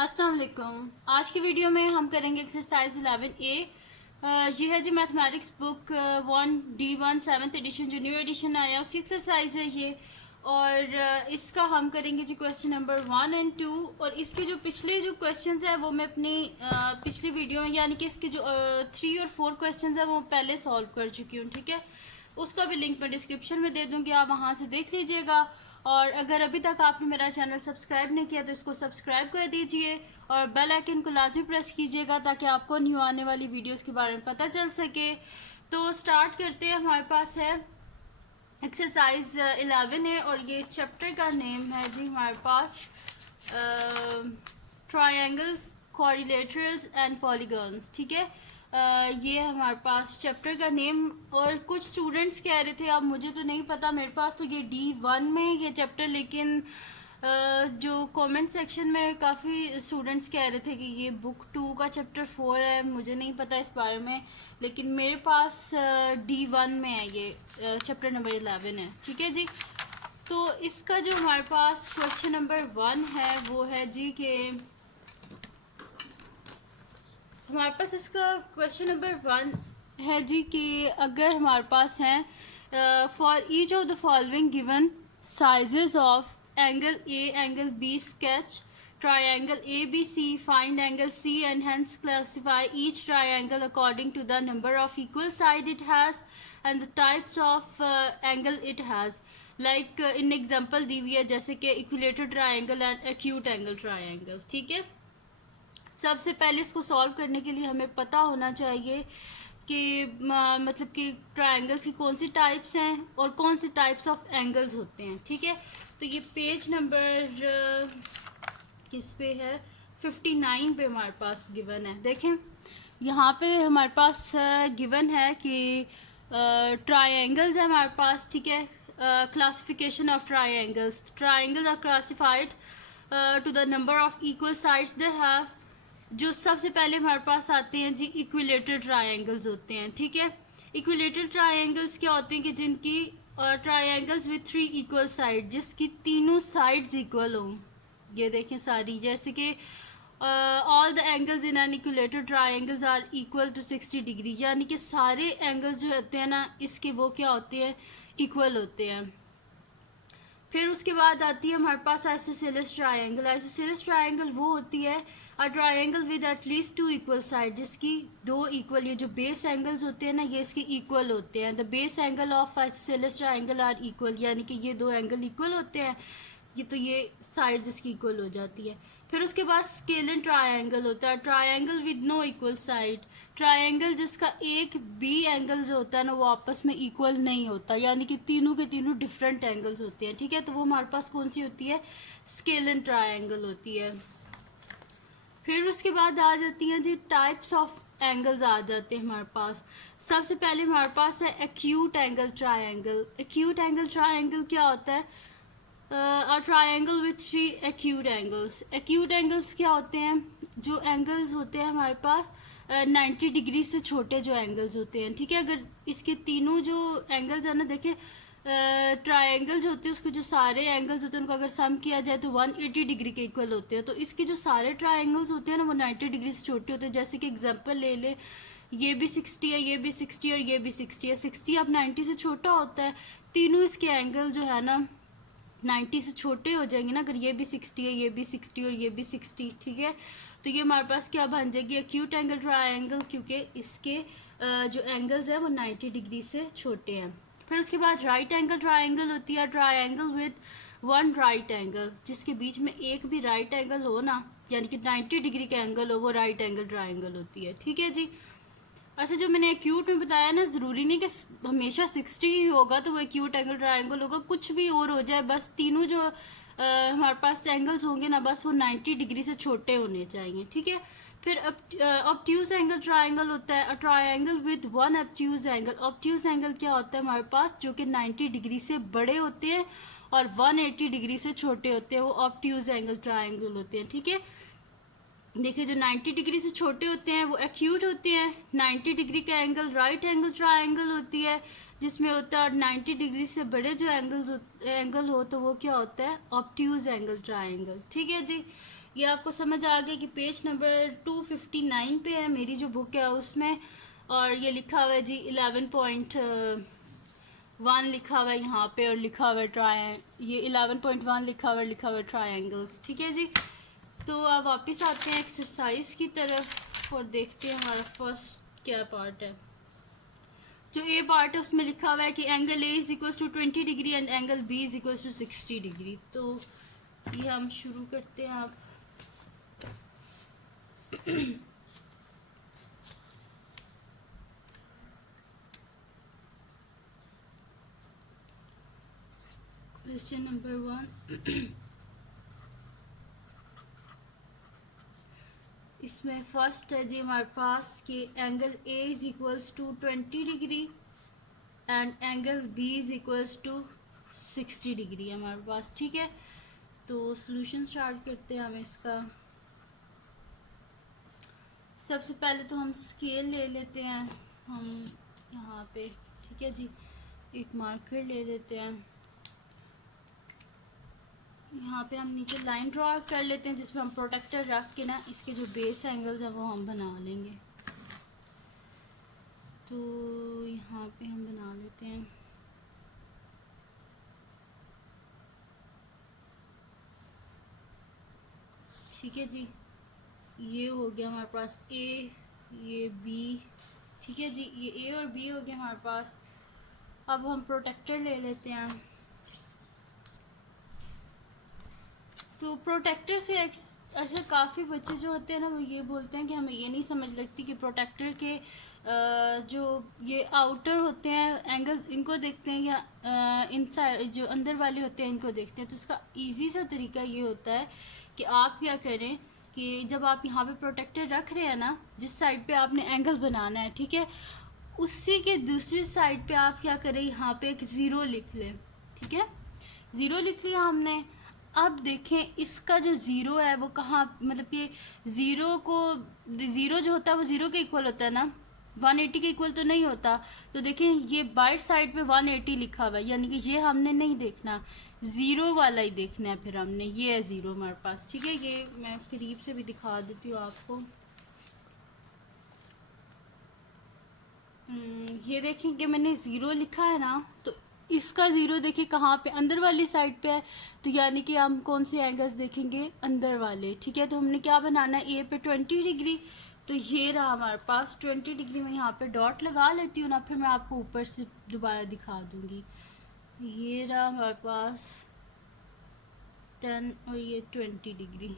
अस्सलाम वालेकुम। आज की वीडियो में हम करेंगे एक्सरसाइज 11A। ये है जी mathematics book 1D1 7th edition जो न्यू एडिशन आया उसकी एक्सरसाइज है ये। और इसका हम करेंगे जी क्वेश्चन नंबर 1 एंड 2। और इसके जो पिछले जो क्वेश्चंस हैं वो मैं अपनी पिछली वीडियो में यानी कि इसके जो 3 और 4 क्वेश्चंस हैं वो पहले सॉल्व कर चुकी हूँ, ठीक है। उसका भी लिंक मैं डिस्क्रिप्शन में दे दूँगी, आप वहाँ से देख लीजिएगा। और अगर अभी तक आपने मेरा चैनल सब्सक्राइब नहीं किया तो इसको सब्सक्राइब कर दीजिए और बेल आइकन को लाजमी प्रेस कीजिएगा ताकि आपको न्यू आने वाली वीडियोस के बारे में पता चल सके। तो स्टार्ट करते हैं। हमारे पास है एक्सरसाइज 11 है और ये चैप्टर का नेम है जी हमारे पास ट्रायंगल्स, क्वाड्रिलेटरल्स एंड पॉलीगॉन्स, ठीक है। ये हमारे पास चैप्टर का नेम। और कुछ स्टूडेंट्स कह रहे थे, अब मुझे तो नहीं पता, मेरे पास तो ये D1 में ये चैप्टर, लेकिन जो कमेंट सेक्शन में काफ़ी स्टूडेंट्स कह रहे थे कि ये बुक 2 का चैप्टर 4 है। मुझे नहीं पता इस बारे में, लेकिन मेरे पास D1 में है ये चैप्टर नंबर 11 है, ठीक है जी। तो इसका जो हमारे पास क्वेश्चन नंबर 1 है वो है जी कि हमारे पास इसका क्वेश्चन नंबर 1 है जी कि अगर हमारे पास है for each of the following given sizes of angle A, angle B, sketch triangle ABC, find angle C and hence classify each triangle according to the number of equal side it has and the types of angle it has. Like in example दी हुई है जैसे कि equilateral triangle and acute angle triangle, ठीक है। सबसे पहले इसको solve करने के लिए हमें पता होना चाहिए कि मतलब कि ट्रायंगल्स की कौन सी टाइप्स हैं और कौन सी टाइप्स ऑफ एंगल्स होते हैं, ठीक है। तो ये पेज नंबर किस पे है, 59 पे हमारे पास गिवन है। देखें यहाँ पे हमारे पास गिवन है कि ट्रायंगल्स है हमारे पास, ठीक है। Classification of triangles, triangles are classified to the number of equal sides they have. जो सबसे पहले हमारे पास आते हैं जी इक्विलेटरल ट्रायंगल्स होते हैं, ठीक है। इक्विलेटरल ट्रायंगल्स क्या होते हैं कि जिनकी ट्रायंगल्स विथ 3 इक्वल साइड, जिसकी तीनों साइड्स इक्वल हों। ये देखें सारी, जैसे कि all the angles in an equilateral triangles are equal to 60 degree, यानी कि सारे एंगल्स जो होते हैं ना इसके वो क्या होते हैं, इक्वल होते हैं। फिर उसके बाद आती है हमारे पास आइसोसेलेस ट्रायंगल। आइसोसेलेस ट्रायंगल वो होती है a triangle with at least 2 equal side, जिसकी 2 इक्वल, ये जो बेस एंगल्स होते हैं ना ये इसके इक्वल होते हैं। The base angle of isosceles triangle are equal, यानी कि ये 2 एंगल इक्वल होते हैं, ये तो ये साइड इसकी इक्वल हो जाती है। फिर उसके बाद स्केलन ट्रायंगल होता है, triangle with no equal side, triangle जिसका एक बी एंगल जो होता है ना वो आपस में इक्वल नहीं होता, यानी कि तीनों के तीनों डिफरेंट एंगल्स होते हैं, ठीक है। तो वो हमारे पास कौन सी होती है, स्केलन ट्रायंगल होती है। फिर उसके बाद आ जाती हैं जी टाइप्स ऑफ एंगल्स आ जाते हैं हमारे पास। सबसे पहले हमारे पास है acute angle triangle. Acute angle triangle क्या होता है, a triangle with 3 acute angles. Acute angles क्या होते हैं, जो एंगल्स होते हैं हमारे पास 90 डिग्री से छोटे जो एंगल्स होते हैं, ठीक है। अगर इसके तीनों जो एंगल्स है ना, देखिए ट्रायंगल जो होते हैं उसके जो सारे एंगल्स होते हैं उनको अगर सम किया जाए तो 180 डिग्री के इक्वल होते हैं। तो इसके जो सारे ट्रायंगल्स होते हैं ना वो 90 डिग्री से छोटे होते हैं। जैसे कि एग्जांपल ले ले, ये भी 60 है, ये भी 60 और ये भी 60 है। 60 अब 90 से छोटा होता है, तीनों इसके एंगल जो है ना 90 से छोटे हो जाएंगे ना। अगर ये भी 60 है, ये भी 60 और ये भी 60, ठीक है। तो ये हमारे पास क्या बन जाएगी, एक्यूट एंगल ट्रायंगल, क्योंकि इसके जो एंगल्स है वो 90 डिग्री से छोटे हैं। फिर उसके बाद राइट एंगल ट्रायंगल होती है, ट्रायंगल विद 1 राइट एंगल, जिसके बीच में एक भी राइट एंगल हो ना, यानी कि 90 डिग्री का एंगल हो, वो राइट एंगल ट्रायंगल होती है, ठीक है जी। अच्छा, जो मैंने एक्यूट में बताया ना, ज़रूरी नहीं कि हमेशा 60 ही होगा तो वो एक्यूट एंगल ट्रायंगल होगा, कुछ भी और हो जाए, बस तीनों जो हमारे पास एंगल्स होंगे ना बस वो 90 डिग्री से छोटे होने चाहिए, ठीक है। फिर ऑब्ट्यूज एंगल ट्रायंगल होता है, triangle with 1 obtuse angle. Obtuse angle क्या होता है हमारे पास, जो कि 90 डिग्री से बड़े होते हैं और 180 डिग्री से छोटे होते हैं, वो ऑब्ट्यूज एंगल ट्रायंगल होते हैं, ठीक है। देखिए जो 90 डिग्री से छोटे होते हैं वो एक्यूट होते हैं। 90 डिग्री का एंगल राइट एंगल ट्रायंगल होती है, जिसमें होता है 90 डिग्री से बड़े जो एंगल हो तो वो क्या होता है, ऑब्ट्यूज एंगल ट्रायंगल। ठीक है जी, ये आपको समझ आ गया कि पेज नंबर 259 पे है मेरी जो बुक है उसमें, और ये लिखा हुआ है जी 11.1 लिखा हुआ है यहाँ पे, और लिखा हुआ है ये 11.1 लिखा हुआ है ट्रायंगल्स। ठीक है जी, तो अब वापस आते हैं एक्सरसाइज की तरफ और देखते हैं हमारा फर्स्ट क्या पार्ट है। जो ए पार्ट है उसमें लिखा हुआ है कि angle A is equal to 20 degree and angle B is equal to 60 degree. तो ये हम शुरू करते हैं। आप क्वेश्चन नंबर 1 इसमें फर्स्ट है जी हमारे पास कि angle A is equals to 20 degree and angle B is equals to 60 degree है हमारे पास। ठीक है, तो सॉल्यूशन स्टार्ट करते हैं हम इसका। सबसे पहले तो हम स्केल ले लेते हैं हम यहाँ पे। ठीक है जी, एक मार्कर ले लेते हैं, यहाँ पे हम नीचे लाइन ड्रॉ कर लेते हैं जिसमें हम प्रोटेक्टर रख के ना इसके जो बेस एंगल्स हैं वो हम बना लेंगे। तो यहाँ पे हम बना लेते हैं। ठीक है जी, ये हो गया हमारे पास ए, ये बी। ठीक है जी, ये ए और बी हो गया हमारे पास। अब हम प्रोटेक्टर ले लेते हैं। तो प्रोटेक्टर से अच्छा काफ़ी बच्चे जो होते हैं ना वो ये बोलते हैं कि हमें ये नहीं समझ लगती कि प्रोटेक्टर के जो ये आउटर होते हैं एंगल्स इनको देखते हैं या इनसाइड जो अंदर वाले होते हैं इनको देखते हैं। तो इसका इजी सा तरीका ये होता है कि आप क्या करें कि जब आप यहाँ पे प्रोटेक्टर रख रहे हैं ना, जिस साइड पे आपने एंगल बनाना है, ठीक है, उसी के दूसरी साइड पे आप क्या करें, यहाँ पे एक ज़ीरो लिख लें। ठीक है, ज़ीरो लिख लिया हमने। अब देखें इसका जो ज़ीरो है वो कहाँ, मतलब ये ज़ीरो जो होता है वो ज़ीरो के इक्वल होता है ना, 180 के इक्वल तो नहीं होता। तो देखें ये बाइट साइड पे 180 लिखा हुआ है, यानी कि ये हमने नहीं देखना, ज़ीरो वाला ही देखना है फिर हमने। ये है ज़ीरो हमारे पास। ठीक है, ये मैं करीब से भी दिखा देती हूँ आपको। ये देखें कि मैंने ज़ीरो लिखा है ना, तो इसका ज़ीरो देखिए कहाँ पे, अंदर वाली साइड पे है। तो यानी कि हम कौन से एंगल्स देखेंगे, अंदर वाले। ठीक है, तो हमने क्या बनाना है, ए पे 20 डिग्री। तो ये रहा हमारे पास 20 डिग्री में यहाँ पे डॉट लगा लेती हूँ ना, फिर मैं आपको ऊपर से दोबारा दिखा दूँगी। ये रहा हमारे पास 10 और ये 20 डिग्री।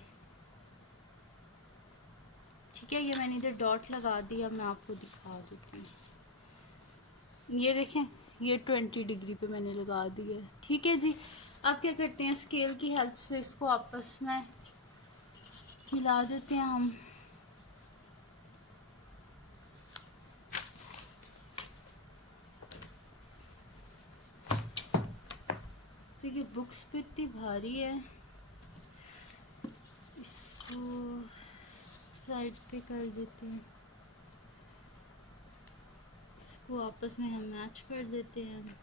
ठीक है, ये मैंने इधर डॉट लगा दिया, मैं आपको दिखा देती हूँ। ये देखें ये 20 डिग्री पे मैंने लगा दिया है। ठीक है जी, अब क्या करते हैं, स्केल की हेल्प से इसको आपस में मिला देते हैं हम। देखिए बुक्स पे इतनी भारी है, इसको साइड पे कर देते हैं, इसको आपस में हम मैच कर देते हैं।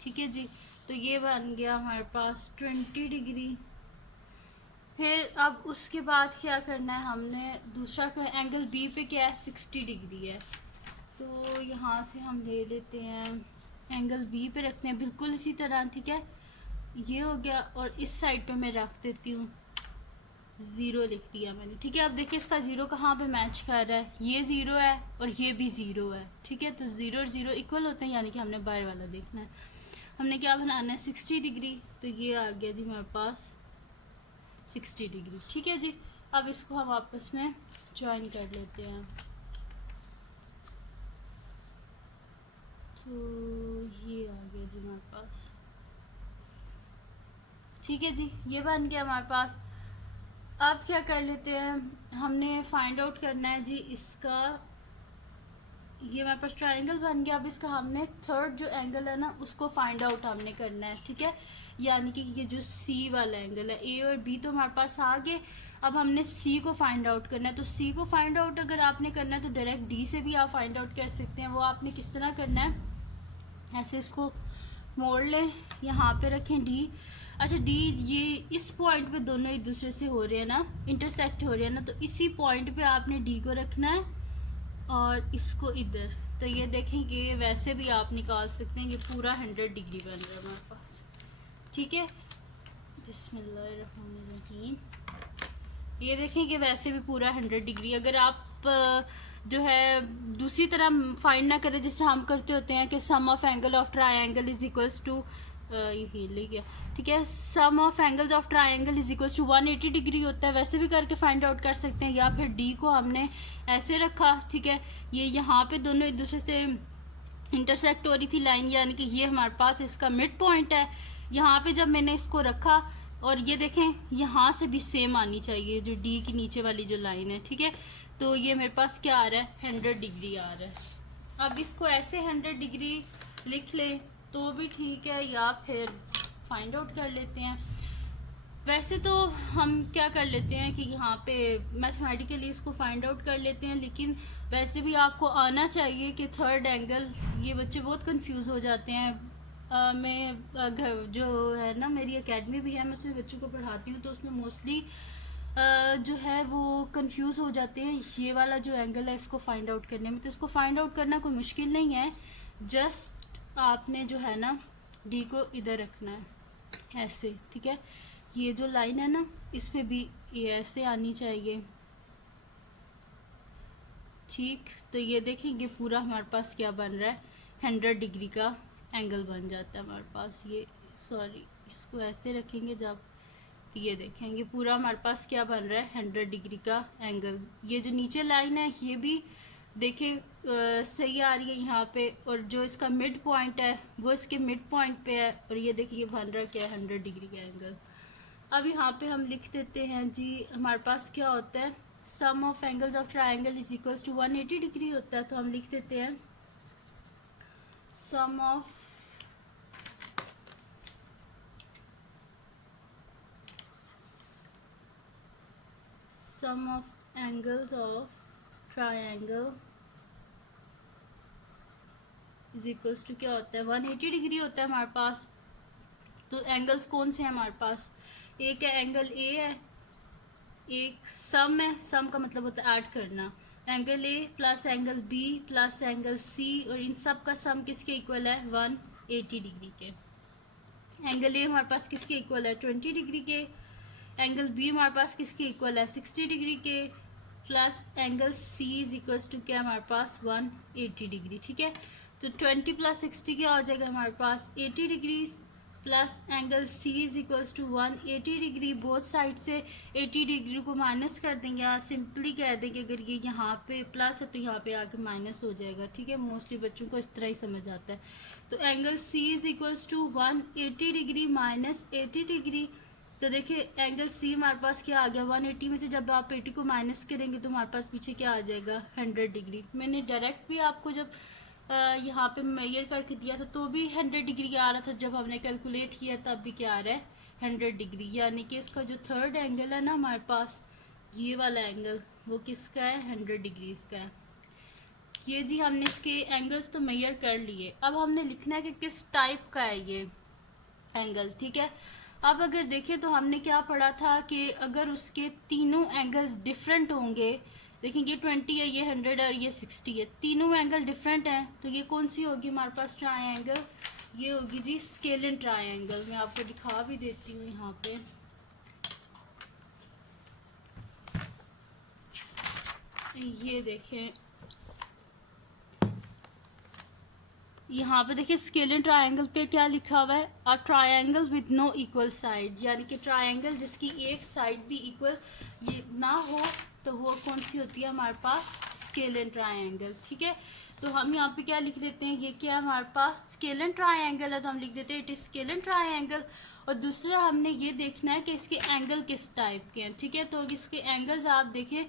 ठीक है जी, तो ये बन गया हमारे पास 20 डिग्री। फिर अब उसके बाद क्या करना है, हमने दूसरा का एंगल बी पे क्या है, 60 डिग्री है। तो यहाँ से हम ले लेते हैं, एंगल बी पे रखते हैं बिल्कुल इसी तरह। ठीक है, ये हो गया, और इस साइड पे मैं रख देती हूँ, ज़ीरो लिख दिया मैंने। ठीक है, अब देखिए इसका ज़ीरो कहाँ पे मैच कर रहा है, ये ज़ीरो है और ये भी ज़ीरो है। ठीक है, तो ज़ीरो और ज़ीरो इक्वल होते हैं, यानी कि हमने बाहर वाला देखना है। हमने क्या बनाना है, 60 डिग्री। तो ये आ गया जी हमारे पास 60 डिग्री। ठीक है जी, अब इसको हम आपस में ज्वाइन कर लेते हैं। तो ये आ गया जी हमारे पास। ठीक है जी, ये बन गया हमारे पास। अब क्या कर लेते हैं, हमने फाइंड आउट करना है जी इसका, ये हमारे पास ट्रायंगल बन गया। अब इसका हमने थर्ड जो एंगल है ना उसको फाइंड आउट हमने करना है। ठीक है, यानी कि ये जो सी वाला एंगल है, ए और बी तो हमारे पास आ गए। अब हमने सी को फाइंड आउट करना है, तो सी को फाइंड आउट अगर आपने करना है तो डायरेक्ट डी से भी आप फाइंड आउट कर सकते हैं। वो आपने किस तरह करना है, ऐसे इसको मोड़ लें, यहाँ पे रखें डी। अच्छा डी, ये इस पॉइंट पे दोनों एक दूसरे से हो रहे हैं ना, इंटरसेक्ट हो रहे हैं ना, तो इसी पॉइंट पे आपने डी को रखना है और इसको इधर। तो ये देखेंगे वैसे भी आप निकाल सकते हैं, ये पूरा 100 डिग्री बन रहा है हमारे पास। ठीक है, बिस्मिल्लाहिर्रहमानिर्रहीम। ये देखें कि वैसे भी पूरा 100 डिग्री। अगर आप जो है दूसरी तरह फाइंड ना करें जिससे हम करते होते हैं कि sum of angle of triangle is equals to, ये ले गया, ठीक है, sum of angles of triangle is equals to 180 degree होता है, वैसे भी करके फाइंड आउट कर सकते हैं। या फिर डी को हमने ऐसे रखा, ठीक है, ये यहाँ पे दोनों एक दूसरे से इंटरसेक्ट हो रही थी लाइन, यानी कि ये हमारे पास इसका मिड पॉइंट है। यहाँ पे जब मैंने इसको रखा और ये देखें यहाँ से भी सेम आनी चाहिए जो डी की नीचे वाली जो लाइन है, ठीक है, तो ये मेरे पास क्या आ रहा है, 100 डिग्री आ रहा है। अब इसको ऐसे 100 डिग्री लिख लें तो भी ठीक है, या फिर फाइंड आउट कर लेते हैं। वैसे तो हम क्या कर लेते हैं कि यहाँ पे मैथमेटिकली इसको फाइंड आउट कर लेते हैं, लेकिन वैसे भी आपको आना चाहिए कि थर्ड एंगल, ये बच्चे बहुत कंफ्यूज हो जाते हैं। मैं घर जो है ना, मेरी एकेडमी भी है, मैं उसमें बच्चों को पढ़ाती हूँ, तो उसमें मोस्टली जो है वो कंफ्यूज हो जाते हैं ये वाला जो एंगल है इसको फाइंड आउट करने में। तो इसको फाइंड आउट करना कोई मुश्किल नहीं है, जस्ट आपने जो है ना डी को इधर रखना है ऐसे, ठीक है, ये जो लाइन है ना इस पे भी ये ऐसे आनी चाहिए, ठीक। तो ये देखेंगे पूरा हमारे पास क्या बन रहा है, 100 डिग्री का एंगल बन जाता है हमारे पास। ये सॉरी, इसको ऐसे रखेंगे जब, ये देखेंगे पूरा हमारे पास क्या बन रहा है, 100 डिग्री का एंगल। ये जो नीचे लाइन है ये भी देखें सही आ रही है यहाँ पे, और जो इसका मिड पॉइंट है वो इसके मिड पॉइंट पे है, और ये देखिए ये बन रहा है क्या, 100 डिग्री का एंगल। अब यहाँ पे हम लिख देते हैं जी, हमारे पास क्या होता है, sum of angles of triangle is equals to 180 degree होता है। तो हम लिख देते हैं sum of angles of triangle is equals to क्या होता है, 180 डिग्री होता है हमारे पास। तो एंगल्स कौन से हैं हमारे पास, एक है एंगल ए है, एक सम है, सम का मतलब होता है ऐड करना, angle A plus angle B plus angle C, और इन सब का सम किसके इक्वल है, 180 डिग्री के। एंगल ए हमारे पास किसके इक्वल है, 20 डिग्री के। एंगल बी हमारे पास किसके इक्वल है, 60 डिग्री के, plus angle C is equals to क्या हमारे पास, 180 डिग्री, ठीक है। तो 20 प्लस 60 क्या हो जाएगा हमारे पास, 80 degree, plus angle C is equals to 180 degree. Both side से 80 डिग्री को माइनस कर देंगे, या सिंपली कह देंगे अगर ये यहाँ पे प्लस है तो यहाँ पे आके माइनस हो जाएगा, ठीक है। मोस्टली बच्चों को इस तरह ही समझ आता है। तो angle C is equals to 180 degree minus 80 degree. तो देखिए एंगल सी हमारे पास क्या आ गया, 180 में से जब आप 80 को माइनस करेंगे तो हमारे पास पीछे क्या आ जाएगा, 100 डिग्री। मैंने डायरेक्ट भी आपको जब यहाँ पे मेजर करके दिया था तो भी 100 डिग्री आ रहा था, जब हमने कैलकुलेट किया तब भी क्या आ रहा है, 100 डिग्री। यानी कि इसका जो थर्ड एंगल है ना हमारे पास, ये वाला एंगल, वो किसका है, 100 डिग्री का है। ये जी हमने इसके एंगल्स तो मेजर कर लिए। अब हमने लिखना है कि किस टाइप का है ये एंगल, ठीक है। अब अगर देखें तो हमने क्या पढ़ा था कि अगर उसके तीनों एंगल्स डिफरेंट होंगे, देखिए ये 20 है, ये 100 है और ये 60 है, तीनों एंगल डिफरेंट हैं, तो ये कौन सी होगी हमारे पास ट्रायंगल, ये होगी जी स्केलिन ट्रायंगल। मैं आपको दिखा भी देती हूँ यहाँ पे, ये देखें यहाँ पे देखिए स्केलिन ट्रायंगल पे क्या लिखा हुआ है, a triangle with no equal side, यानी कि ट्रायंगल जिसकी एक साइड भी इक्वल ये ना हो तो वो कौन सी होती है हमारे पास, स्केलिन ट्रायंगल, ठीक है। तो हम यहाँ पे क्या लिख देते हैं, ये क्या है हमारे पास स्केलिन ट्रायंगल है, तो हम लिख देते हैं इट इज स्केलिन ट्रायंगल। और दूसरा हमने ये देखना है कि इसके एंगल किस टाइप के हैं, ठीक है। तो इसके एंगल्स आप देखें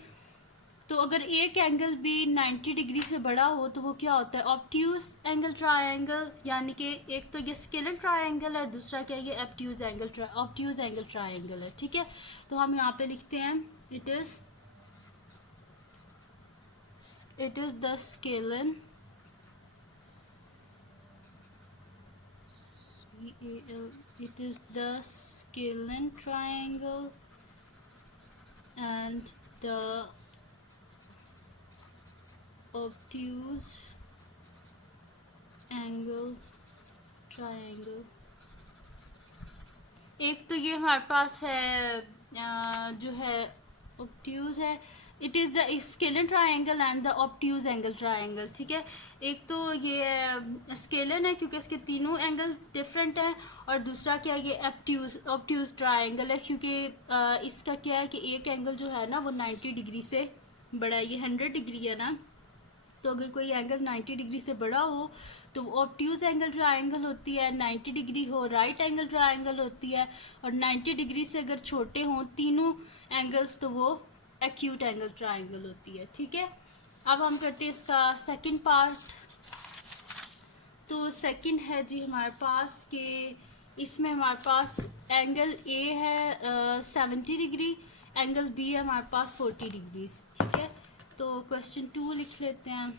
तो अगर एक एंगल भी 90 डिग्री से बड़ा हो तो वो क्या होता है, ऑब्ट्यूज एंगल ट्रायंगल, यानी कि एक तो ये स्केलर ट्रायंगल है, दूसरा क्या है, ये ऑब्ट्यूज एंगल ट्रायंगल है। ठीक है, तो हम यहाँ पे लिखते हैं it is the scalene it is the scalene triangle and the obtuse angle triangle। एक तो ये हमारे पास है जो है obtuse है, it is the scalene triangle and the obtuse angle triangle. ठीक है, एक तो ये स्केलन है क्योंकि इसके तीनों एंगल डिफरेंट हैं, और दूसरा क्या है, ये ऑब्ट्यूज ट्राइंगल है क्योंकि इसका क्या है कि एक एंगल जो है ना वो 90 डिग्री से बड़ा है, ये 100 डिग्री है ना, तो अगर कोई एंगल 90 डिग्री से बड़ा हो तो वो ऑब्ट्यूज एंगल ट्रायंगल होती है, 90 डिग्री हो राइट एंगल ट्रायंगल होती है, और 90 डिग्री से अगर छोटे हों तीनों एंगल्स तो वो एक्यूट एंगल ट्रायंगल होती है। ठीक है, अब हम करते हैं इसका सेकंड पार्ट। तो सेकंड है जी हमारे पास कि इसमें हमारे पास एंगल ए है 70 डिग्री, एंगल बी है हमारे पास 40 डिग्री। ठीक है, तो क्वेश्चन 2 लिख लेते हैं।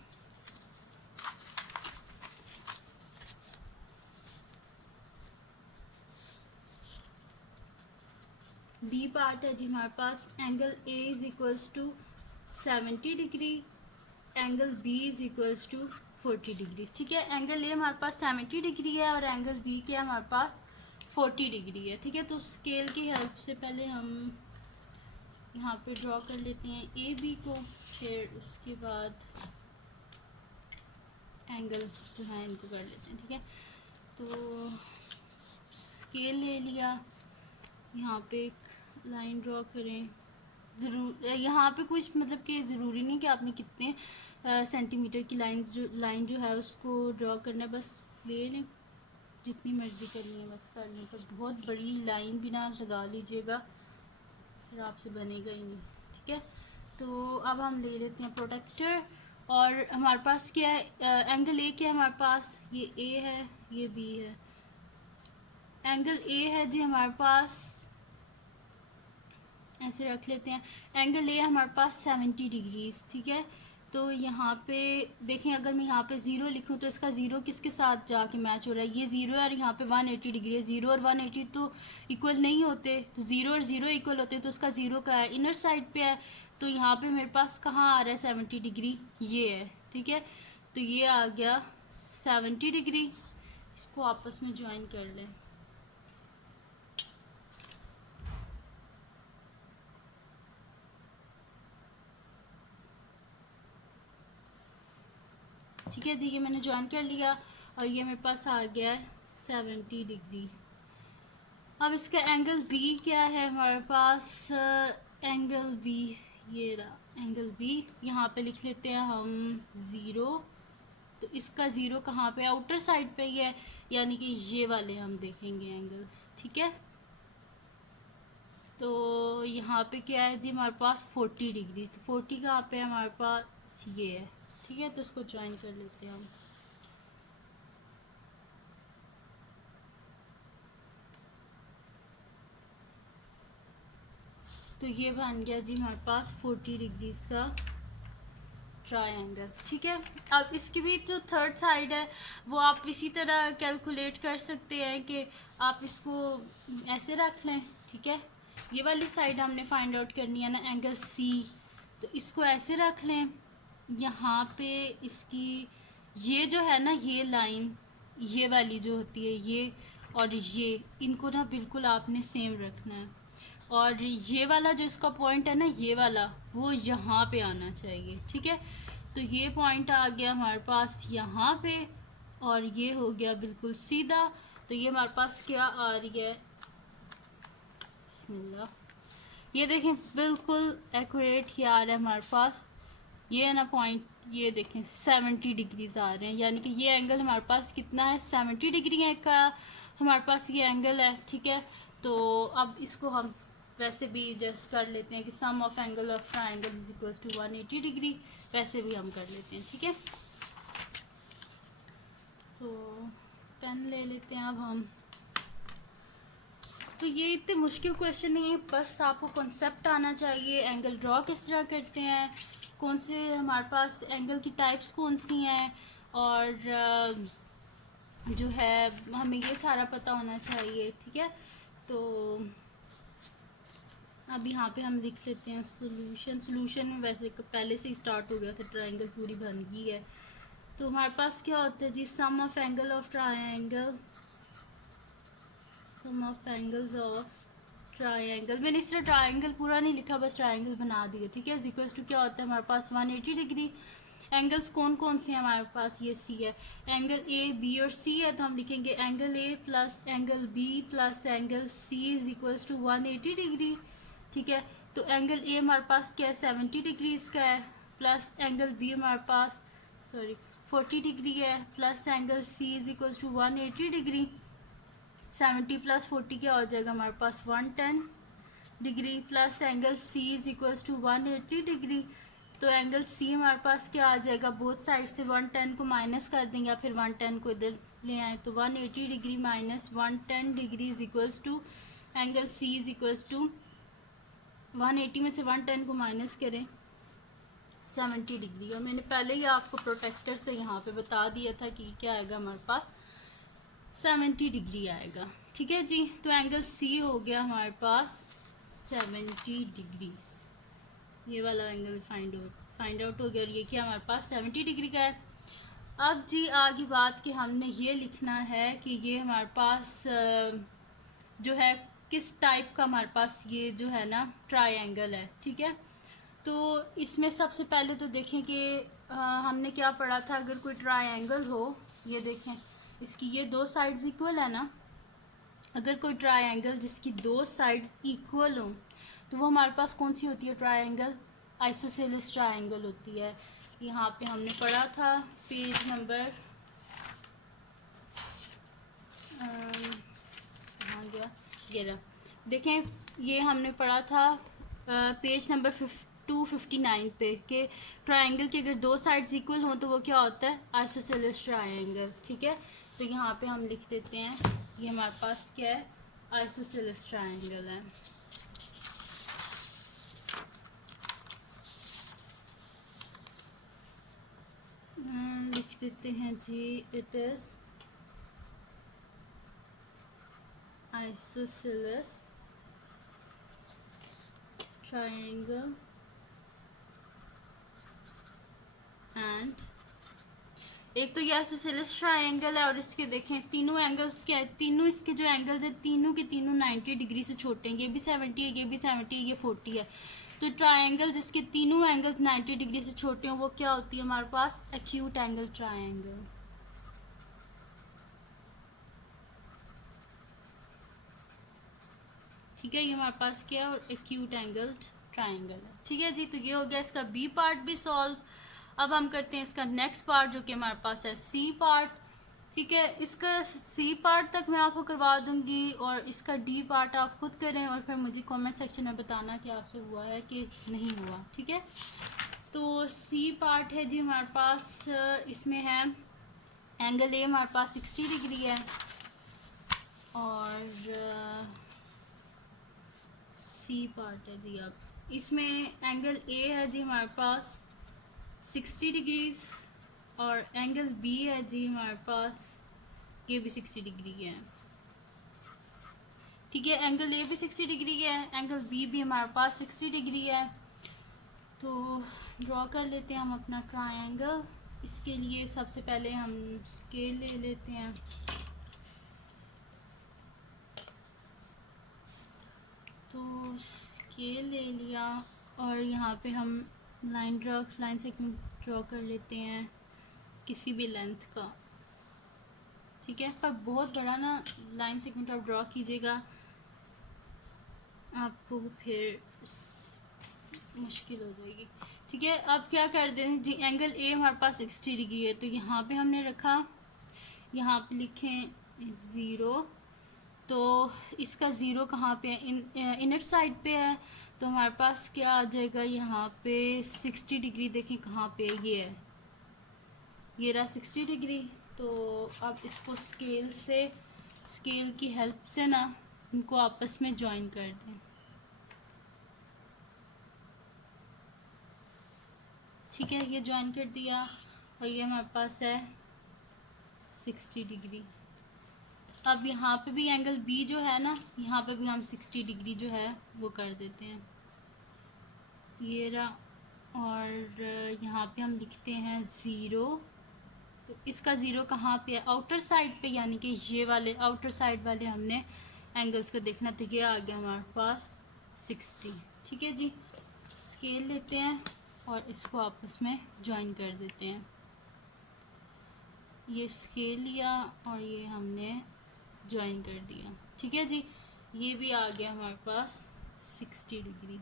बी पार्ट है जी हमारे पास, angle A is equals to 70 degree, angle B is equals to 40 degree. ठीक है, एंगल ए हमारे पास 70 डिग्री है और एंगल बी के हमारे पास 40 डिग्री है। ठीक है, तो स्केल की हेल्प से पहले हम यहाँ पे ड्रॉ कर लेते हैं ए बी को, फिर उसके बाद एंगल जो है इनको कर लेते हैं। ठीक है, तो स्केल ले लिया, यहाँ पे एक लाइन ड्रॉ करें। यहाँ पे कुछ मतलब कि ज़रूरी नहीं कि आपने कितने सेंटीमीटर की लाइन जो है उसको ड्रॉ करना है, बस ले लें जितनी मर्ज़ी करनी है बस कर लें, पर बहुत बड़ी लाइन भी ना लगा लीजिएगा फिर आपसे बनेगा ही नहीं। ठीक है, तो अब हम ले लेते हैं प्रोटेक्टर, और हमारे पास क्या है, एंगल ए क्या है हमारे पास, ये ए है ये बी है। एंगल ए है जी हमारे पास, ऐसे रख लेते हैं, एंगल ए हमारे पास 70 डिग्रीज। ठीक है, तो यहाँ पे देखें अगर मैं यहाँ पे 0 लिखूँ तो इसका 0 किसके साथ जाके मैच हो रहा है, ये 0 है और यहाँ पे 180 डिग्री है, 0 और 180 तो इक्वल नहीं होते, तो 0 और 0 इक्वल होते तो उसका 0 का है इनर साइड पे है, तो यहाँ पे मेरे पास कहाँ आ रहा है 70 डिग्री, ये है। ठीक है, तो ये आ गया 70 डिग्री, इसको आपस में ज्वाइन कर लें। ठीक है जी, ये मैंने ज्वाइन कर लिया और ये मेरे पास आ गया है 70 डिग्री। अब इसका एंगल बी क्या है हमारे पास, एंगल बी ये रहा एंगल बी, यहाँ पे लिख लेते हैं हम 0, तो इसका 0 कहाँ पे, आउटर साइड पे ही है, यानी कि ये वाले हम देखेंगे एंगल्स। ठीक है, तो यहाँ पे क्या है जी हमारे पास 40 डिग्री, तो 40 कहाँ पे हमारे पास ये है। ठीक है, तो इसको ज्वाइन कर लेते हैं हम। तो ये बन गया जी हमारे पास 40 डिग्रीज का ट्रायंगल। ठीक है, अब इसकी भी जो थर्ड साइड है वो आप इसी तरह कैलकुलेट कर सकते हैं कि आप इसको ऐसे रख लें। ठीक है, ये वाली साइड हमने फाइंड आउट करनी है ना, एंगल सी, तो इसको ऐसे रख लें। यहाँ पे इसकी ये जो है ना, ये लाइन ये वाली जो होती है ये और ये, इनको ना बिल्कुल आपने सेम रखना है, और ये वाला जो इसका पॉइंट है ना ये वाला, वो यहाँ पे आना चाहिए। ठीक है, तो ये पॉइंट आ गया हमारे पास यहाँ पे और ये हो गया बिल्कुल सीधा, तो ये हमारे पास क्या आ रही है, बिस्मिल्लाह, ये देखें बिल्कुल एक्यूरेट ही आ रहा है हमारे पास, ये है ना पॉइंट, ये देखें 70 डिग्रीज आ रहे हैं, यानी कि ये एंगल हमारे पास कितना है 70 डिग्री है का हमारे पास ये एंगल है। ठीक है, तो अब इसको हम वैसे भी जस्ट कर लेते हैं कि sum of angle of triangle is equals to 180 degree, वैसे भी हम कर लेते हैं, ठीक है। तो पेन ले लेते हैं अब हम। तो ये इतने मुश्किल क्वेश्चन नहीं है, बस आपको कॉन्सेप्ट आना चाहिए, एंगल ड्रॉ किस तरह करते हैं, कौन से हमारे पास एंगल की टाइप्स कौन सी हैं, और जो है हमें ये सारा पता होना चाहिए, ठीक है। तो अब यहाँ पे हम लिख लेते हैं सोल्यूशन में वैसे पहले से ही स्टार्ट हो गया था, ट्रायंगल पूरी बन गई है। तो हमारे पास क्या होता है जी, sum of angle of triangle, sum of angles of triangle. मैंने इस तरह ट्रायंगल पूरा नहीं लिखा, बस ट्रायंगल बना दिया, ठीक है। इक्वल्स टू क्या होता है हमारे पास 180 डिग्री। एंगल्स कौन कौन से हैं हमारे पास, ये सी है, एंगल ए बी और सी है, तो हम लिखेंगे angle A plus angle B plus angle C is equals to 180 degree, ठीक है। तो एंगल ए हमारे पास क्या है 70 डिग्रीज का है, प्लस एंगल बी हमारे पास 40 डिग्री है, plus angle C is equals to 180 degree. 70 plus 40 क्या हो जाएगा हमारे पास 110 degree, plus angle C is equals to 180 degree. तो एंगल सी हमारे पास क्या आ जाएगा, बोथ साइड से 110 को माइनस कर देंगे या फिर 110 को इधर ले आए, तो 180 degree minus 110 degree is equals to angle C is equals to 180 में से 110 को माइनस करें 70 डिग्री। और मैंने पहले ही आपको प्रोटेक्टर से यहाँ पे बता दिया था कि क्या आएगा हमारे पास 70 डिग्री आएगा, ठीक है जी। तो एंगल सी हो गया हमारे पास 70 डिग्रीज, ये वाला एंगल फाइंड आउट हो गया, और ये क्या हमारे पास 70 डिग्री का है। अब जी आगे बात कि हमने ये लिखना है कि ये हमारे पास जो है किस टाइप का हमारे पास ये जो है ना ट्रायंगल है, ठीक है। तो इसमें सबसे पहले तो देखें कि हमने क्या पढ़ा था, अगर कोई ट्रायंगल हो, ये देखें इसकी ये दो साइड्स इक्वल है ना, अगर कोई ट्रायंगल जिसकी दो साइड्स इक्वल हो तो वो हमारे पास कौन सी होती है ट्रायंगल, आइसोसेलेस ट्रायंगल होती है। यहाँ पे हमने पढ़ा था पेज नंबर कहाँ गया, 11, देखें ये हमने पढ़ा था पेज नंबर 259 पे कि ट्रायंगल की अगर दो साइड्स इक्वल हों तो वो क्या होता है, आइसोसेलेस ट्रायंगल, ठीक है। तो यहाँ पे हम लिख देते हैं ये हमारे पास क्या है, आइसोसेलेस ट्रायंगल है। लिख देते हैं जी, it is isosceles triangle and एक तो ये आइसोसेलेस ट्रायंगल है, और इसके देखें तीनों एंगल्स क्या है, तीनों इसके जो एंगल्स है तीनों के तीनों 90 डिग्री से छोटे हैं, ये भी 70 है, ये भी 70 है, ये 40 है। तो ट्रायंगल जिसके तीनों एंगल्स 90 डिग्री से छोटे हैं वो क्या होती है हमारे पास, एक्यूट एंगल ट्रायंगल, ठीक है। ये हमारे पास क्या है, और एक्यूट एंगल ट्रायंगल है, ठीक है जी। तो ये हो गया इसका बी पार्ट भी सॉल्व। अब हम करते हैं इसका नेक्स्ट पार्ट जो कि हमारे पास है सी पार्ट, ठीक है। इसका सी पार्ट तक मैं आपको करवा दूंगी, और इसका डी पार्ट आप खुद करें और फिर मुझे कमेंट सेक्शन में बताना कि आपसे हुआ है कि नहीं हुआ, ठीक है। तो सी पार्ट है जी हमारे पास, इसमें है एंगल ए हमारे पास 60 डिग्री है, और सी पार्ट है जी, अब इसमें एंगल ए है जी हमारे पास 60 डिग्रीज, और एंगल बी है जी हमारे पास ये भी 60 डिग्री है, ठीक है। एंगल ए भी 60 डिग्री है, एंगल बी भी हमारे पास 60 डिग्री है। तो ड्रॉ कर लेते हैं हम अपना ट्रायंगल। इसके लिए सबसे पहले हम स्केल ले लेते हैं, तो स्केल ले लिया, और यहाँ पे हम लाइन सेगमेंट ड्रॉ कर लेते हैं किसी भी लेंथ का, ठीक है। पर बहुत बड़ा ना लाइन सेगमेंट आप ड्रॉ कीजिएगा, आपको फिर मुश्किल हो जाएगी, ठीक है। अब क्या कर दें जी, एंगल ए हमारे पास 60 डिग्री है, तो यहाँ पे हमने रखा, यहाँ पे लिखें 0, तो इसका ज़ीरो कहाँ पे है, इनर साइड पे है, तो हमारे पास क्या आ जाएगा यहाँ पे 60 डिग्री। देखें कहाँ पे ये है, ये रहा 60 डिग्री। तो अब इसको स्केल की हेल्प से ना इनको आपस में ज्वाइन कर दें। ठीक है, ये ज्वाइन कर दिया और ये हमारे पास है 60 डिग्री। अब यहाँ पे भी एंगल बी जो है ना, यहाँ पे भी हम 60 डिग्री जो है वो कर देते हैं, ये रहा। और यहाँ पे हम लिखते हैं ज़ीरो। तो इसका ज़ीरो कहाँ पे है, आउटर साइड पे, यानी कि ये वाले आउटर साइड वाले हमने एंगल्स को देखना। तो ये आ गया हमारे पास 60। ठीक है जी, स्केल लेते हैं और इसको आपस में ज्वाइन कर देते हैं। ये स्केल लिया और ये हमने ज्वाइन कर दिया। ठीक है जी, ये भी आ गया हमारे पास 60 डिग्री।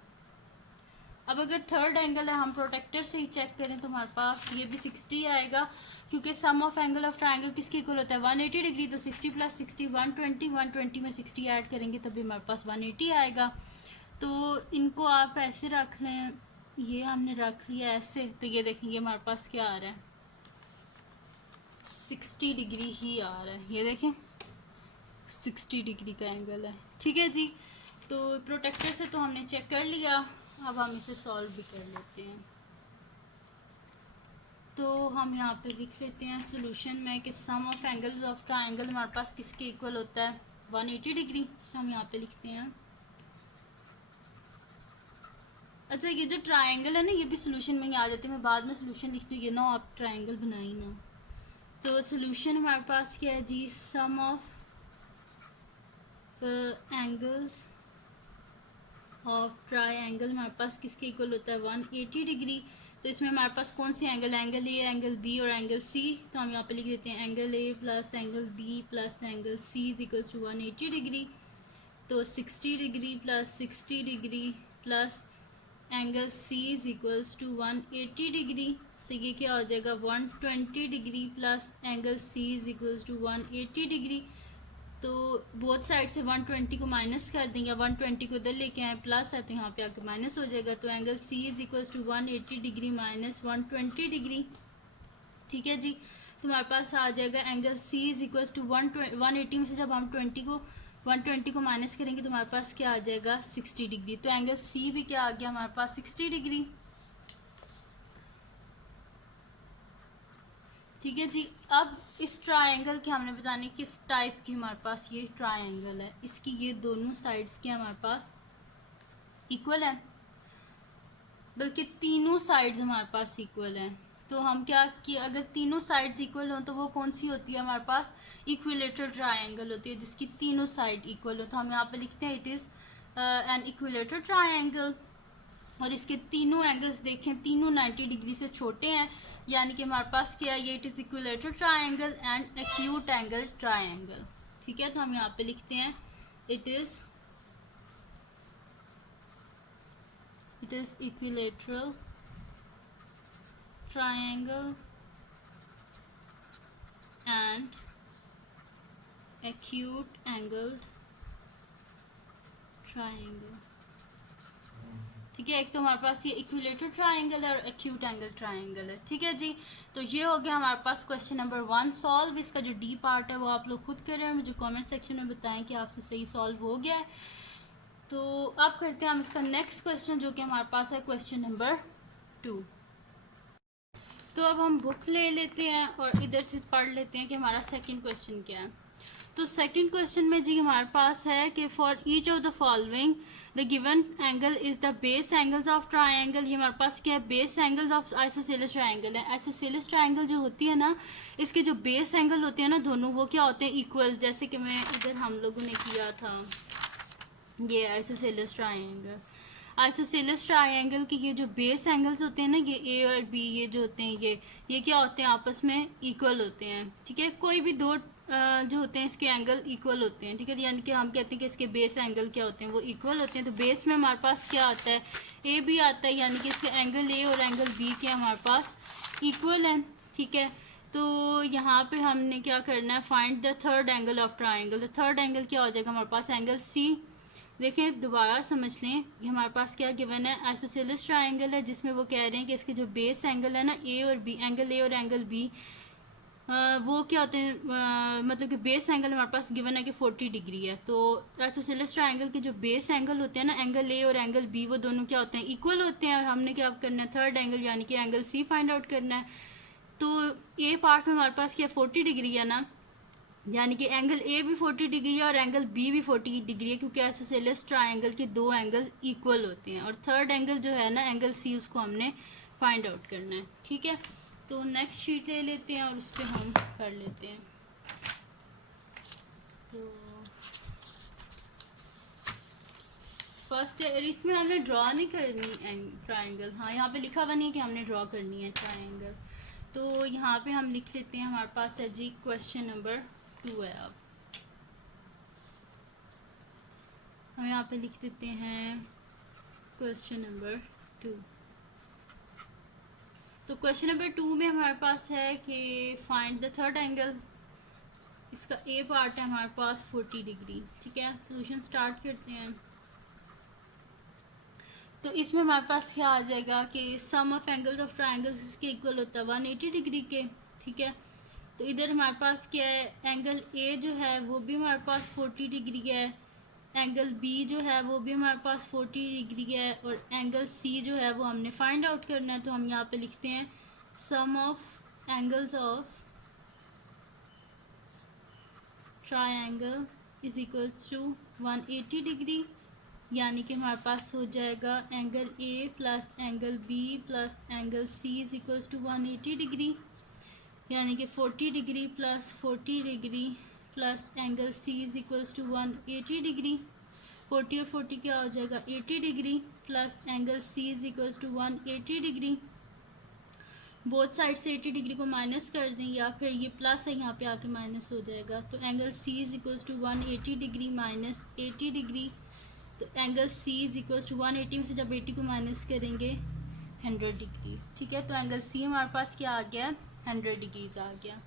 अब अगर थर्ड एंगल है, हम प्रोटेक्टर से ही चेक करें तो हमारे पास ये भी 60 आएगा, क्योंकि सम ऑफ एंगल ऑफ ट्रायंगल किसके इक्वल होता है 180 डिग्री। तो 60 प्लस 60 120 में 60 ऐड करेंगे तभी हमारे पास 180 आएगा। तो इनको आप ऐसे रख लें, ये हमने रख लिया ऐसे, तो ये देखेंगे हमारे पास क्या आ रहा है 60 डिग्री ही आ रहा है। ये देखें 60 डिग्री का एंगल है। ठीक है जी, तो प्रोटेक्टर से तो हमने चेक कर लिया, अब हम इसे सॉल्व भी कर लेते हैं। तो हम यहाँ पे लिख लेते हैं सॉल्यूशन में कि sum of angles of triangle हमारे पास किसके इक्वल होता है 180 डिग्री। हम यहाँ पे लिखते हैं। अच्छा, ये जो ट्रायंगल है ना, ये भी सॉल्यूशन में ही आ जाते हैं, मैं बाद में सॉल्यूशन लिखती हूँ, ये ना आप ट्रायंगल बनाई ना। तो सॉल्यूशन हमारे पास क्या है जी, sum of angles of triangle हमारे पास किसके इक्वल होता है 180 डिग्री। तो इसमें हमारे पास कौन से angle, angle A, angle B और एंगल सी। तो हम यहाँ पे लिख देते हैं angle A plus angle B plus angle C is equals to 180 degree. तो 60 degree plus 60 degree plus angle C is equals to 180 degree. तो ये क्या हो जाएगा 120 degree plus angle C is equals to 180 degree. तो बोथ साइड से 120 को minus कर दें, या 120 को इधर लेके आए प्लस है तो यहाँ पे आके माइनस हो जाएगा। तो angle C is equals to 180 degree minus 120 degree. ठीक है जी, तो हमारे पास आ जाएगा angle C is equals to 180 में से जब हम 120 को माइनस करेंगे तो हमारे पास क्या आ जाएगा 60 डिग्री। तो एंगल सी भी क्या आ गया हमारे पास 60 डिग्री। ठीक है जी, अब इस ट्रायंगल के हमने बताने किस टाइप की हमारे पास ये ट्रायंगल है, इसकी ये दोनों साइड्स के हमारे पास इक्वल है, बल्कि तीनों साइड्स हमारे पास इक्वल हैं। तो हम क्या कि अगर तीनों साइड्स इक्वल हो तो वो कौन सी होती है हमारे पास इक्विलेटरल ट्रायंगल होती है, जिसकी तीनों साइड इक्वल हो। तो हम यहाँ पे लिखते हैं it is an equilateral triangle. और इसके तीनों एंगल्स देखें, तीनों 90 डिग्री से छोटे हैं, यानी कि हमारे पास क्या है ये it is equilateral triangle and acute angle triangle. ठीक है, तो हम यहाँ पे लिखते हैं it is equilateral triangle and acute angled triangle। ठीक है, एक तो हमारे पास ये इक्विलेटरल ट्रायंगल है और एक्यूट एंगल ट्रायंगल है। ठीक है जी, तो ये हो गया हमारे पास क्वेश्चन नंबर 1 सॉल्व। इसका जो डी पार्ट है वो आप लोग खुद करें और मुझे कमेंट सेक्शन में बताएं कि आपसे सही सॉल्व हो गया है। तो अब करते हैं हम इसका नेक्स्ट क्वेश्चन, जो कि हमारे पास है क्वेश्चन नंबर 2। तो अब हम बुक ले लेते हैं और इधर से पढ़ लेते हैं कि हमारा सेकंड क्वेश्चन क्या है। तो सेकंड क्वेश्चन में जी हमारे पास है कि for each of the following the given angle is the base angles of triangle. ये हमारे पास क्या है base angles of isosceles triangle है। आइसोसेलेस ट्रायंगल जो होती है ना, इसके जो बेस एंगल होते हैं ना दोनों, वो क्या होते हैं इक्वल। जैसे कि मैं इधर हम लोगों ने किया था ये आइसोसेलेस ट्रायंगल। आइसोसेलेस ट्रायंगल के ये जो बेस एंगल्स होते हैं ना, ये ए और बी, ये जो होते हैं ये क्या होते हैं आपस में इक्वल होते हैं। ठीक है, कोई भी दो जो होते हैं इसके एंगल इक्वल होते हैं। ठीक है, यानी कि हम कहते हैं कि इसके बेस एंगल क्या होते हैं वो इक्वल होते हैं। तो बेस में हमारे पास क्या आता है ए बी आता है, यानी कि इसके एंगल ए और एंगल बी के हमारे पास इक्वल हैं। ठीक है, तो यहाँ पे हमने क्या करना है, find the third angle of triangle. तो थर्ड एंगल क्या हो जाएगा हमारे पास, एंगल सी। देखें दोबारा समझ लें, ये हमारे पास क्या गिवन है, आइसोसेलेस ट्राइंगल है, जिसमें वो कह रहे हैं कि इसके जो बेस एंगल है ना, ए और बी, एंगल ए और एंगल बी, वो क्या होते हैं, मतलब कि बेस एंगल हमारे पास गिवन है कि 40 डिग्री है। तो आइसोसेलेस ट्राइंगल के जो बेस एंगल होते हैं ना, एंगल ए और एंगल बी, वो दोनों क्या होते हैं, इक्वल होते हैं। और हमने क्या करना है, थर्ड एंगल यानी कि एंगल सी फाइंड आउट करना है। तो ए पार्ट में हमारे पास क्या 40 डिग्री है ना, यानी कि एंगल ए भी 40 डिग्री है और एंगल बी भी 40 डिग्री है, क्योंकि आइसोसेलेस ट्राइंगल के दो एंगल इक्वल होते हैं। और थर्ड एंगल जो है ना, एंगल सी, उसको हमने फाइंड आउट करना है। ठीक है, तो नेक्स्ट शीट ले लेते हैं और उस पर हम कर लेते हैं। तो फर्स्ट इसमें हमने ड्रॉ नहीं करनी ट्राइंगल, हाँ यहाँ पे लिखा हुआ नहीं है कि हमने ड्रॉ करनी है ट्राइंगल। तो यहाँ पे हम लिख लेते हैं, हमारे पास है जी क्वेश्चन नंबर 2 है। अब हम यहाँ पे लिख देते हैं क्वेश्चन नंबर 2। तो क्वेश्चन नंबर 2 में हमारे पास है कि फाइंड द थर्ड एंगल। इसका ए पार्ट है हमारे पास 40 डिग्री। ठीक है, सॉल्यूशन स्टार्ट करते हैं। तो इसमें हमारे पास क्या आ जाएगा कि sum of angles of triangles इसके इक्वल होता है 180 डिग्री के। ठीक है, तो इधर हमारे पास क्या है, एंगल ए जो है वो भी हमारे पास 40 डिग्री है, एंगल बी जो है वो भी हमारे पास 40 डिग्री है, और एंगल सी जो है वो हमने फाइंड आउट करना है। तो हम यहाँ पे लिखते हैं sum of angles of triangle is equal to 180 degree, यानी कि हमारे पास हो जाएगा angle A plus angle B plus angle C is equals to 180 degree, यानी कि 40 degree plus 40 degree plus angle C is equals to 180 degree. 40 और 40 क्या हो जाएगा, 80 degree plus angle C is equals to 180 degree. Both side से 80 degree को minus कर दें, या फिर ये प्लस है यहाँ पे आके माइनस हो जाएगा। तो angle C is equals to 180 degree minus 80 degree. तो angle C is equals to 180 में से जब 80 को माइनस करेंगे 100 डिग्रीज। ठीक है, तो एंगल सी हमारे पास क्या आ गया, 100 डिग्रीज आ गया।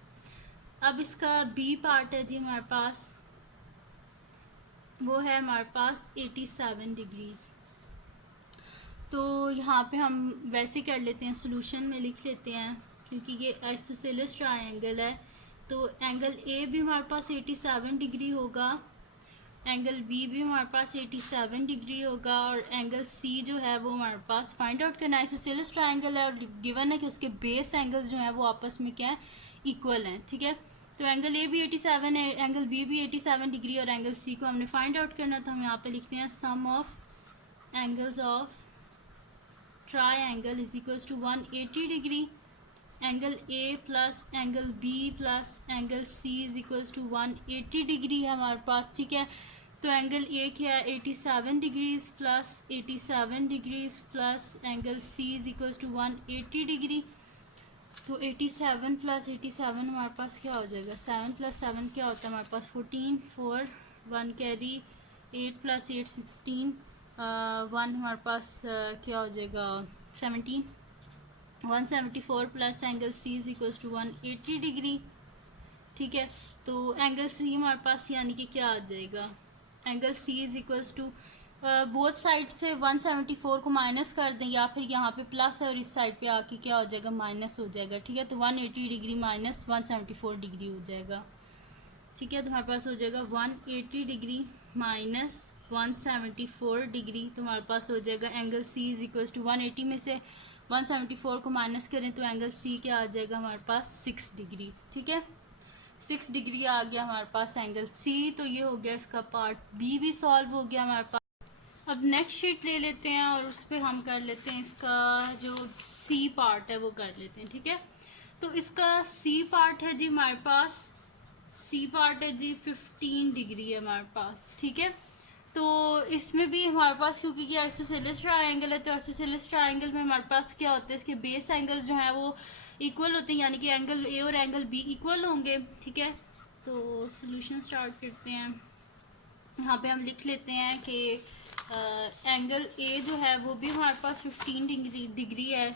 अब इसका बी पार्ट है जी हमारे पास, वो है हमारे पास 87 डिग्रीज। तो यहाँ पे हम वैसे कर लेते हैं, सोल्यूशन में लिख लेते हैं, क्योंकि ये आइसोसेलेस ट्राइंगल है। तो एंगल ए भी हमारे पास 87 डिग्री होगा, एंगल बी भी हमारे पास 87 डिग्री होगा, और एंगल सी जो है वो हमारे पास फाइंड आउट करना है। आइसोसेलेस ट्राइंगल है और गिवन है कि उसके बेस एंगल्स जो हैं वो आपस में क्या है, इक्वल हैं। ठीक है, तो एंगल ए भी 87 है, एंगल बी भी 87 डिग्री, और एंगल सी को हमने फाइंड आउट करना। तो हम यहाँ पे लिखते हैं sum of angles of triangle is equals to 180 degree, angle A plus angle B plus angle C is equals to 180 degree है हमारे पास। ठीक है, तो एंगल ए क्या है 87 degrees plus 87 degrees plus angle C is equals to 180 degree. तो 87 plus 87 हमारे पास क्या हो जाएगा, 7 प्लस 7 क्या होता है हमारे पास 14, 4 1 कैरी, 8 प्लस 8 16, 1 हमारे पास क्या हो जाएगा 17, 174 plus angle C is equals to 180 degree. ठीक है, तो एंगल सी हमारे पास यानी कि क्या आ जाएगा, angle C is equals to both side से 174 को माइनस कर दें, या फिर यहाँ पे प्लस है और इस साइड पे आके क्या हो जाएगा, माइनस हो जाएगा। ठीक है, तो 180 डिग्री माइनस 174 डिग्री हो जाएगा। ठीक है, तो हमारे पास हो जाएगा 180 डिग्री माइनस 174 डिग्री। तो हमारे पास हो जाएगा angle C is equals to 180 में से 174 को माइनस करें तो एंगल सी क्या आ जाएगा हमारे पास 6 डिग्री। ठीक है, 6 डिग्री आ गया हमारे पास एंगल सी। तो ये हो गया इसका पार्ट बी भी सॉल्व हो गया हमारे पास। अब नेक्स्ट शीट ले लेते हैं और उस पर हम कर लेते हैं इसका जो सी पार्ट है वो कर लेते हैं। ठीक है, तो इसका सी पार्ट है जी हमारे पास, सी पार्ट है जी 15 डिग्री है हमारे पास। ठीक है, तो इसमें भी हमारे पास क्योंकि ये आइसोसेलेस ट्रायंगल है, तो आइसोसेलेस ट्रायंगल में हमारे पास क्या होता है, इसके बेस एंगल्स जो हैं वो इक्वल होते हैं, यानी कि एंगल ए और एंगल बी इक्वल होंगे। ठीक है, तो सॉल्यूशन स्टार्ट करते हैं। यहाँ पे हम लिख लेते हैं कि एंगल ए जो है वो भी हमारे पास 15 डिग्री है,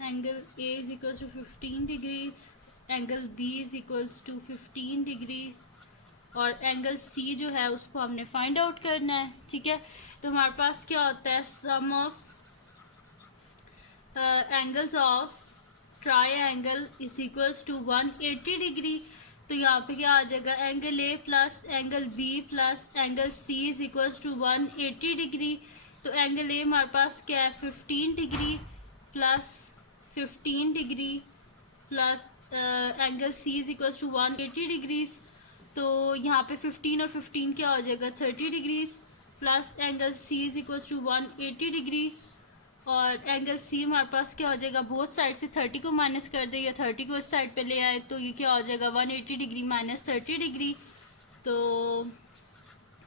angle A is equals to 15 degrees, angle B is equals to 15 degrees, और एंगल सी जो है उसको हमने फाइंड आउट करना है। ठीक है, तो हमारे पास क्या होता है, sum of angles of triangle is equals to 180 degree. तो यहाँ पे क्या आ जाएगा, angle A plus angle B plus angle C is equals to 180 degree. तो एंगल ए हमारे पास क्या है, 15 degree plus 15 degree plus angle C is equals to 180 degrees. तो यहाँ पे 15 और 15 क्या हो जाएगा, 30 degrees plus angle C is equals to 180 degrees, और एंगल सी हमारे पास क्या हो जाएगा, बोथ साइड से 30 को माइनस कर दे या 30 को इस साइड पे ले आए, तो ये क्या हो जाएगा 180 डिग्री माइनस 30 डिग्री। तो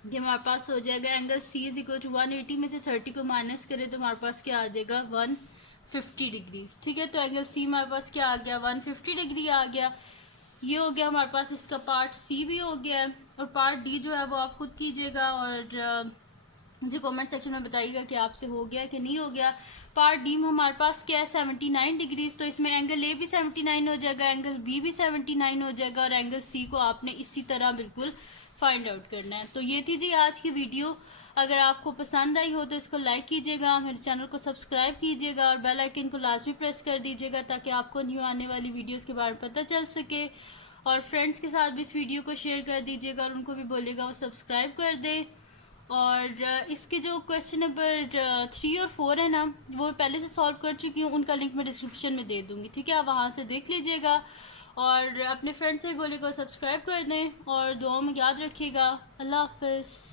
ये हमारे पास हो जाएगा angle C is equal to 180 में से 30 को माइनस करें तो हमारे पास क्या आ जाएगा 150 डिग्रीज। ठीक है, तो एंगल सी हमारे पास क्या आ गया, 150 डिग्री आ गया। ये हो गया हमारे पास, इसका पार्ट सी भी हो गया है, और पार्ट डी जो है वो आप खुद कीजिएगा और मुझे कमेंट सेक्शन में बताइएगा कि आपसे हो गया कि नहीं हो गया। पार्ट डी में हमारे पास क्या है, 79 डिग्रीज, तो इसमें एंगल ए भी 79 हो जाएगा, एंगल बी भी 79 हो जाएगा, और एंगल सी को आपने इसी तरह बिल्कुल फाइंड आउट करना है। तो ये थी जी आज की वीडियो। अगर आपको पसंद आई हो तो इसको लाइक कीजिएगा, मेरे चैनल को सब्सक्राइब कीजिएगा और बेल आइकन को लाजमी प्रेस कर दीजिएगा ताकि आपको न्यू आने वाली वीडियोस के बारे में पता चल सके। और फ्रेंड्स के साथ भी इस वीडियो को शेयर कर दीजिएगा और उनको भी बोलिएगा वो सब्सक्राइब कर दें। और इसके जो क्वेश्चन नंबर 3 और 4 है ना, वो पहले से सॉल्व कर चुकी हूँ, उनका लिंक मैं डिस्क्रिप्शन में दे दूँगी। ठीक है, आप वहाँ से देख लीजिएगा और अपने फ्रेंड्स से भी बोलिएगा सब्सक्राइब कर दें और दुआओं में याद रखिएगा। अल्लाह हाफ़िज़।